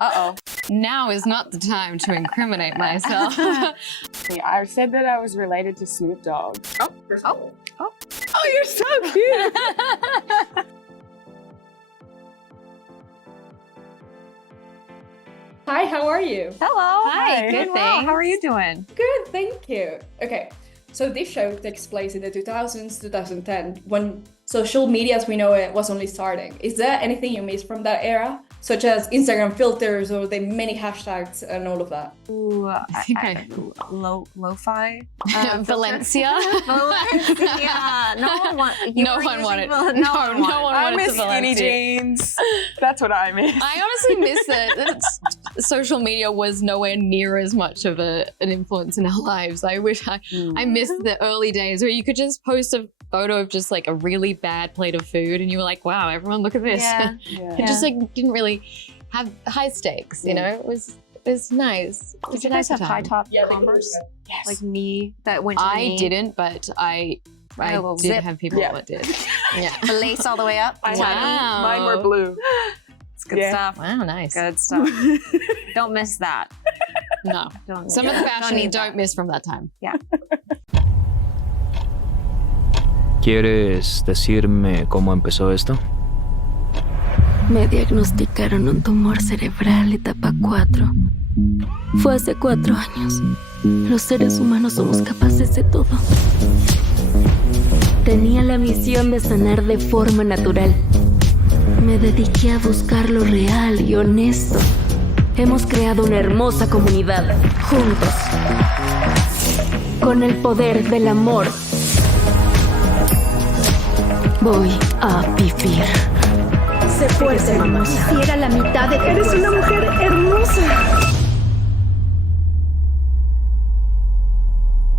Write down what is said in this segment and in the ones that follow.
Uh-oh. Now is not the time to incriminate myself. Yeah, I said that I was related to Snoop Dogg. Oh, Oh, you're so cute. Hi, how are you? Hello. Hi. Good, Good, well. How are thanks. you doing? Good, thank you. Okay, so this show takes place in the 2000s, 2010, when social media as we know it was only starting. Is there anything you miss from that era? Such as Instagram filters or the many hashtags and all of that? Ooh, lo-fi. Valencia. Valencia. No one wanted. No one wanted. No one I wanted miss to skinny Valencia. jeans. That's what I miss. I honestly miss that social media was nowhere near as much of an influence in our lives. I wish I missed the early days where you could just post a photo of just like a really bad plate of food and you were like, wow, everyone look at this. Yeah. It just like didn't really have high stakes, you know? It was nice. It was Did you a nice guys have high time. top Yeah, they Converse? were, Yes. Like knee that went to the I knee? didn't, but I a little did zip. have people Yeah. that did. Yeah. The lace all the way up? I had- Wow. Mine were blue. It's good Yeah. stuff. Wow, nice. Good stuff. Don't miss that. No. Don't Some of the fashion need don't that. miss from that time. ¿Quieres decirme cómo empezó esto? Me diagnosticaron un tumor cerebral etapa 4. Fue hace 4 años. Los seres humanos somos capaces de todo. Tenía la misión de sanar de forma natural. Me dediqué a buscar lo real y honesto. Hemos creado una hermosa comunidad, juntos. Con el poder del amor. Voy a vivir. Sé fuerte, mamá. Si era la mitad de que eres una mujer hermosa.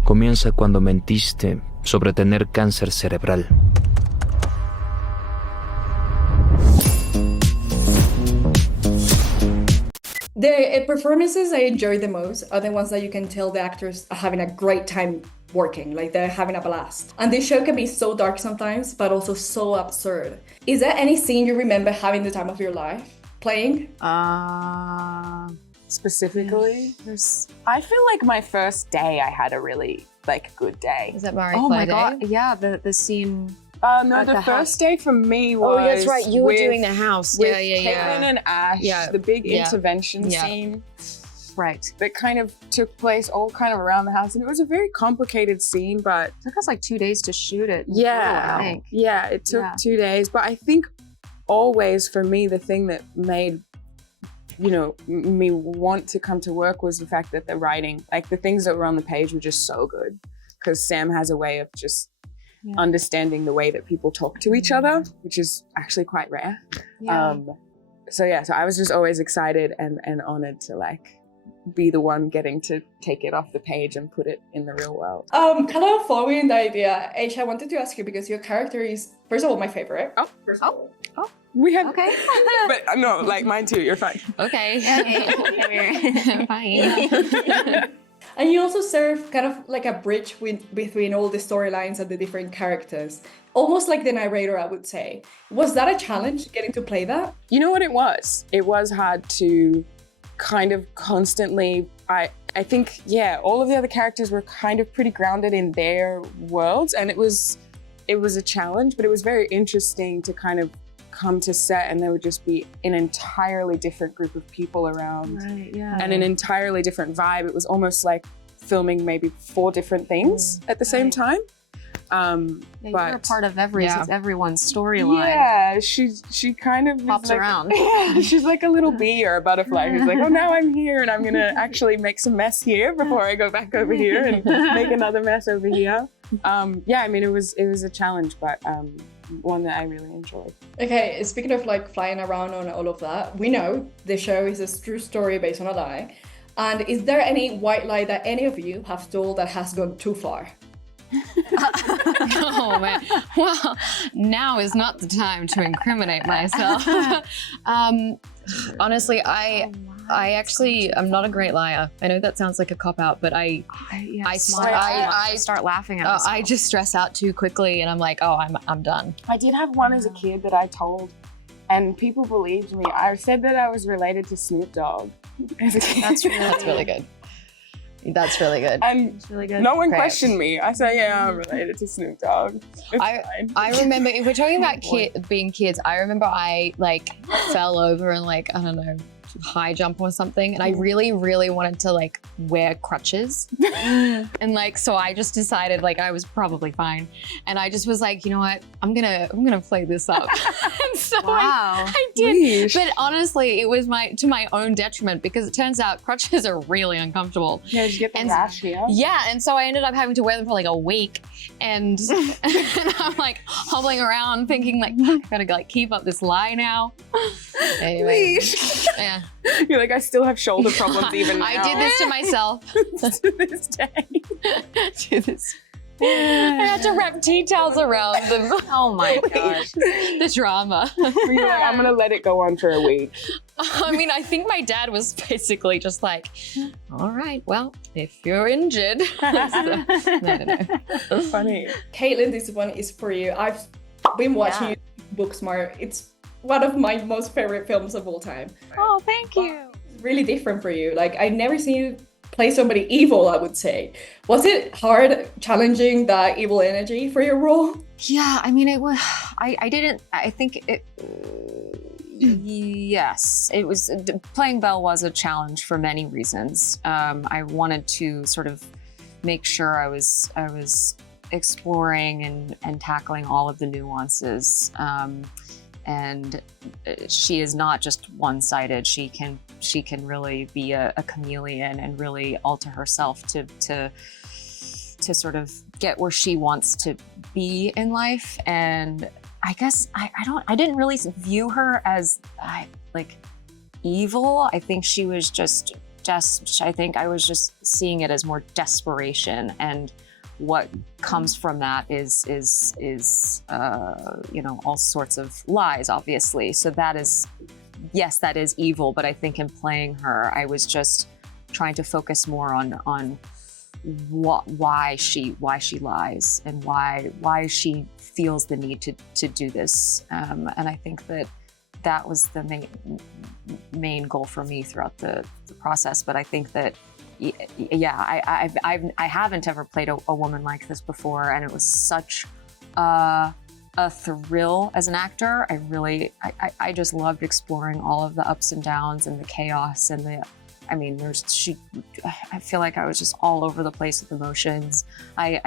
Comienza cuando mentiste sobre tener cáncer cerebral. The performances I enjoy the most are the ones that you can tell the actors are having a great time working, like they're having a blast. And this show can be so dark sometimes, but also so absurd. Is there any scene you remember having the time of your life playing? Specifically, I feel like my first day I had a really good day. Is that Marie Oh my Claire god. Day? Yeah, the scene. No, At the the first house. day for me was Oh, that's right. You were with- doing the house. with Yeah. Kaitlyn and Ash, Yeah. the big Yeah. intervention Yeah. scene Right. that kind of took place all kind of around the house. And it was a very complicated scene, but It took us like 2 days to shoot it. yeah, I think. yeah, it took Yeah. 2 days. But I think always for me, the thing that made, me want to come to work was the fact that the writing, like the things that were on the page were just so good. Because Sam has a way of just understanding the way that people talk to each other, which is actually quite rare. Yeah. So I was just always excited and honored to be the one getting to take it off the page and put it in the real world. Kind of following the idea, Aisha, I wanted to ask you because your character is, first of all, my favorite. We have, Okay. but no, mine too. You're fine. Okay. Fine. And you also serve kind of like a bridge between all the storylines and the different characters. Almost like the narrator, I would say. Was that a challenge, getting to play that? You know what it was? It was hard to kind of constantly, I think, all of the other characters were kind of pretty grounded in their worlds, and it was a challenge, but it was very interesting to kind of come to set and there would just be an entirely different group of people around. Right, yeah. And an entirely different vibe. It was almost like filming maybe 4 different things at the same time. You're a part of everyone's storyline. Yeah, she kind of Pops around. Yeah, she's like a little bee or a butterfly. She's like, oh, now I'm here and I'm gonna actually make some mess here before I go back over here and make another mess over here. It was a challenge, but one that I really enjoyed. Okay, speaking of flying around on all of that, we know the show is a true story based on a lie. And is there any white lie that any of you have told that has gone too far? Oh man. Well, now is not the time to incriminate myself. Honestly, I'm not a great liar. I know that sounds like a cop-out, but I start laughing at myself. I just stress out too quickly and I'm like, oh, I'm done. I did have one as a kid that I told, and people believed me. I said that I was related to Snoop Dogg as a kid. That's really good. That's really good. And really good. no one questioned me. I said, yeah, I'm related to Snoop Dogg. I remember, if we're talking about being kids, I remember I like fell over and like, I don't know, high jump or something. And I really, really wanted to like wear crutches. And like, so I just decided like I was probably fine. And I just was like, you know what, I'm gonna play this up. And so I did. But honestly, it was to my own detriment because it turns out crutches are really uncomfortable. Yeah, did you get the rash here? Yeah, and so I ended up having to wear them for like a week. And, and I'm like hobbling around thinking like, I gotta like keep up this lie now. Anyway, yeah. You're like, I still have shoulder problems even now. I did this to myself. To this day. To this. I had to wrap tea towels around them. Oh my gosh. The drama. You're like, I'm gonna let it go on for a week. I mean, I think my dad was basically just like, all right, well, if you're injured. So, no. Funny. Kaitlyn, this one is for you. I've been watching you Booksmart. It's one of my most favorite films of all time. Oh, thank you. It's really different for you. Like, I've never seen you play somebody evil, I would say. Was it hard challenging that evil energy for your role? Yeah, I mean, it was, yes, it was, playing Belle was a challenge for many reasons. I wanted to sort of make sure I was exploring and tackling all of the nuances. And she is not just one-sided. She can really be a chameleon and really alter herself to sort of get where she wants to be in life. And I guess I didn't really view her as like evil. I think she was just I think I was just seeing it as more desperation, and what comes from that is you know, all sorts of lies, obviously. So that is, yes, that is evil. But I think in playing her, I was just trying to focus more on why she lies and why she feels the need to do this. And I think that was the main goal for me throughout the process. But I think that, yeah, I haven't ever played a woman like this before, and it was such a thrill as an actor. I just loved exploring all of the ups and downs and the chaos and I feel like I was just all over the place with emotions. I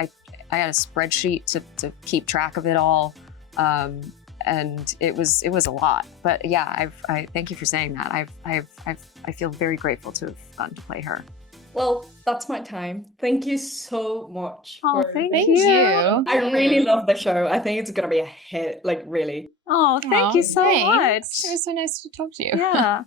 had a spreadsheet to keep track of it all, and it was a lot. But yeah, I thank you for saying that. I feel very grateful to have gotten to play her. Well, that's my time. Thank you so much. Thank you. I really love the show. I think it's gonna be a hit, like really. Oh, thank you so much. It was so nice to talk to you. Yeah.